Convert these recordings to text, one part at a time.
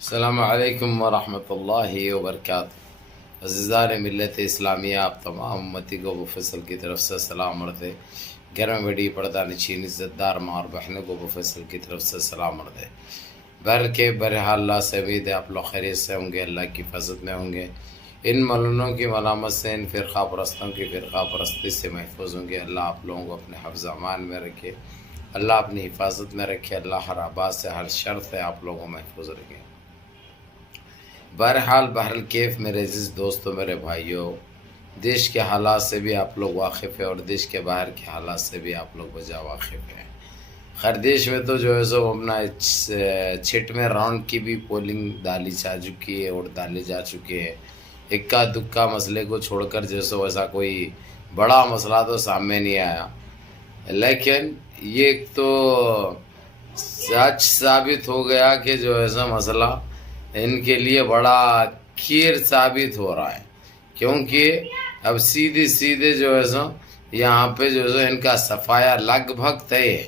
السلام علیکم ورحمۃ اللہ وبرکاتہ۔ عزیزان ملت اسلامیہ، آپ تمام امتی کو بفصل کی طرف سے سلام عرض ہے۔ گھر میں بڑی پردہ نشین عزت دار ماں اور بہنوں کو بفصل کی طرف سے سلام عرض ہے۔ بہرحال اللہ سے امید ہے آپ لوگ خیریت سے ہوں گے، اللہ کی حفاظت میں ہوں گے، ان ملونوں کی ملامت سے، ان فرقہ پرستوں کی فرقہ پرستی سے محفوظ ہوں گے۔ اللہ آپ لوگوں کو اپنے حفظ امان میں رکھے، اللہ اپنی حفاظت میں رکھے، اللہ ہر آباد سے ہر شر سے آپ لوگوں کو محفوظ رکھے۔ بہرکیف میرے عزیز دوستوں، میرے بھائیوں، دیش کے حالات سے بھی آپ لوگ واقف ہیں اور دیش کے باہر کے حالات سے بھی آپ لوگ بجا واقف ہیں۔ خیر دیش میں تو جو ہے سو اپنا چھٹویں راؤنڈ کی بھی پولنگ ڈالی جا چکی ہے اور ڈالی جا چکی ہے۔ اکا دکا مسئلے کو چھوڑ کر جو سو ایسا کوئی بڑا مسئلہ تو سامنے نہیں آیا، لیکن یہ تو سچ ثابت ہو گیا کہ جو ایسا مسئلہ ان کے لیے بڑا کھیر ثابت ہو رہا ہے، کیونکہ اب سیدھے جو ہے سو یہاں پہ جو ہے سو ان کا صفایا لگ بھگ طے ہے،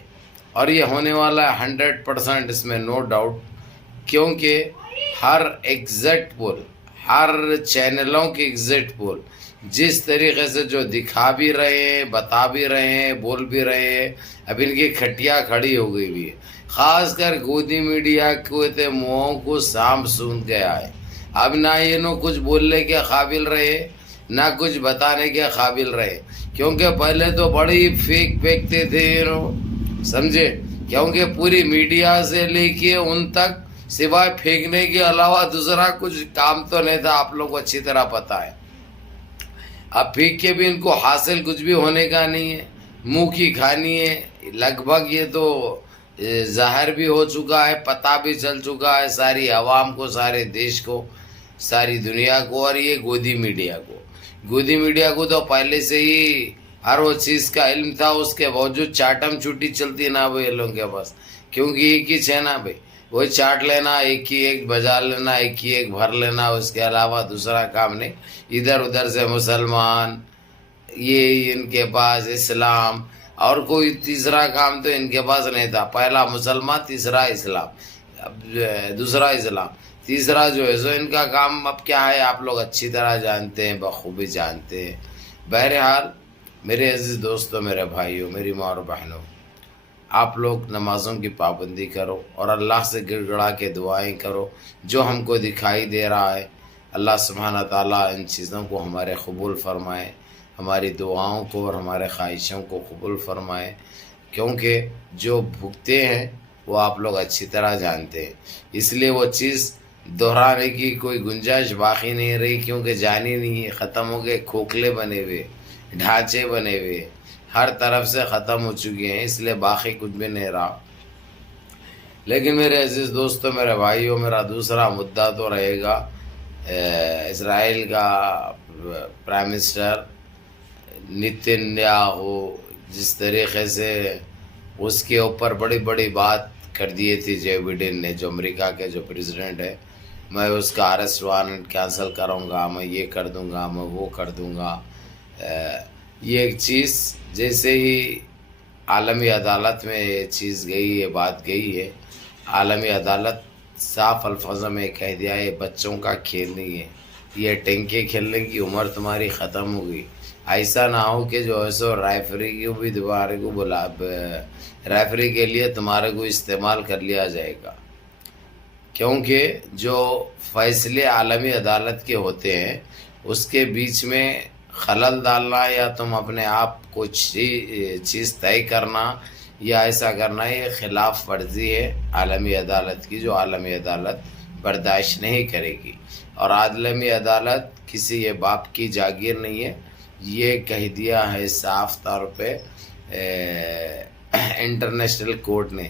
اور یہ ہونے والا ہے 100%، اس میں نو ڈاؤٹ، کیونکہ ہر ایگزیکٹ پول، ہر چینلوں کی ایگزیکٹ پول جس طریقے سے جو دکھا بھی رہے ہیں، بتا بھی رہے ہیں، بول بھی رہے ہیں، اب ان کی کھٹیاں کھڑی ہو گئی بھی ہے۔ خاص کر گودی میڈیا کو منہوں کو سانپ سونگ گیا ہے، اب نہ یہ کچھ بولنے کے قابل رہے نہ کچھ بتانے کے قابل رہے، کیونکہ پہلے تو بڑی فیک پھینکتے تھے سمجھے، کیونکہ پوری میڈیا سے لے کے ان تک سوائے پھینکنے کے علاوہ دوسرا کچھ کام تو نہیں تھا، آپ لوگ کو اچھی طرح پتا ہے۔ اب پھینک کے بھی ان کو حاصل کچھ بھی ہونے کا نہیں ہے، منہ کی کھانی ہے، لگ بھگ یہ تو ظاہر بھی ہو چکا ہے، پتہ بھی چل چکا ہے ساری عوام کو، سارے دیش کو، ساری دنیا کو، اور یہ گودی میڈیا کو تو پہلے سے ہی ہر وہ چیز کا علم تھا، اس کے باوجود چاٹم چوٹی چلتی نا بھائی لوگوں کے پاس، کیونکہ ایک ہی ہے نا بھائی، وہی چاٹ لینا، ایک ہی ایک بجا لینا، ایک ہی ایک بھر لینا، اس کے علاوہ دوسرا کام نہیں۔ ادھر ادھر سے مسلمان، یہ ان کے پاس اسلام، اور کوئی تیسرا کام تو ان کے پاس نہیں تھا، پہلا مسلمان، تیسرا اسلام، دوسرا اسلام، تیسرا جو ہے سو ان کا کام اب کیا ہے آپ لوگ اچھی طرح جانتے ہیں، بخوبی جانتے ہیں۔ بہرحال میرے عزیز دوستوں، میرے بھائیوں، میری ماں اور بہنوں، آپ لوگ نمازوں کی پابندی کرو اور اللہ سے گڑ گڑا کے دعائیں کرو، جو ہم کو دکھائی دے رہا ہے اللہ سبحانہ تعالیٰ ان چیزوں کو ہمارے قبول فرمائے، ہماری دعاؤں کو اور ہمارے خواہشوں کو قبول فرمائے، کیونکہ جو بھگتے ہیں وہ آپ لوگ اچھی طرح جانتے ہیں، اس لیے وہ چیز دہرانے کی کوئی گنجائش باقی نہیں رہی، کیونکہ جانی نہیں ہے، ختم ہو گئے، کھوکھلے بنے ہوئے، ڈھانچے بنے ہوئے، ہر طرف سے ختم ہو چکی ہیں، اس لیے باقی کچھ بھی نہیں رہا۔ لیکن میرے عزیز دوستوں، میرے بھائیوں، میرا دوسرا مدعا تو رہے گا اسرائیل کا پرائم منسٹر نیتنیاہو، جس طریقے سے اس کے اوپر بڑی بڑی بات کر دی تھی جو بائیڈن نے، جو امریکہ کے جو پریزیڈنٹ ہے، میں اس کا اریسٹ وارنٹ کینسل کروں گا، میں یہ کر دوں گا، میں وہ کر دوں گا، یہ ایک چیز جیسے ہی عالمی عدالت میں یہ چیز گئی، یہ بات گئی ہے، عالمی عدالت صاف الفاظوں میں کہہ دیا ہے بچوں کا کھیل نہیں ہے، یہ ٹینکے کھیلنے کی عمر تمہاری ختم ہو گئی، ایسا نہ ہو کہ جو ہے سو ریفری کو بھی تمہارے کو ریفری کے لیے تمہارے کو استعمال کر لیا جائے گا، کیونکہ جو فیصلے عالمی عدالت کے ہوتے ہیں اس کے بیچ میں خلل ڈالنا یا تم اپنے آپ کو چیز طے کرنا یا ایسا کرنا، یہ خلاف ورزی ہے عالمی عدالت کی، جو عالمی عدالت برداشت نہیں کرے گی، اور عالمی عدالت کسی یہ باپ کی جاگیر نہیں ہے، یہ کہہ دیا ہے صاف طور پہ انٹرنیشنل کورٹ نے،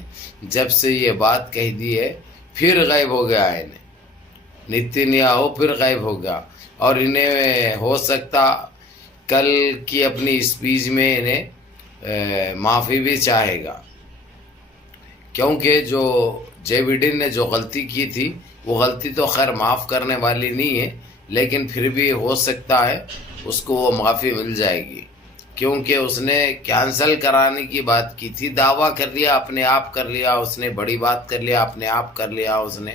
جب سے یہ بات کہہ دی ہے پھر غائب ہو گیا ہے نیتنیاہو، پھر غائب ہو گیا، اور انہیں ہو سکتا کل کی اپنی اسپیچ میں انہیں معافی بھی چاہے گا، کیونکہ جو بائیڈن نے جو غلطی کی تھی وہ غلطی تو خیر معاف کرنے والی نہیں ہے، لیکن پھر بھی ہو سکتا ہے اس کو وہ معافی مل جائے گی، کیونکہ اس نے کینسل کرانے کی بات کی تھی، دعویٰ کر لیا، اپنے آپ کر لیا، اس نے بڑی بات کر لیا، اپنے آپ کر لیا اس نے،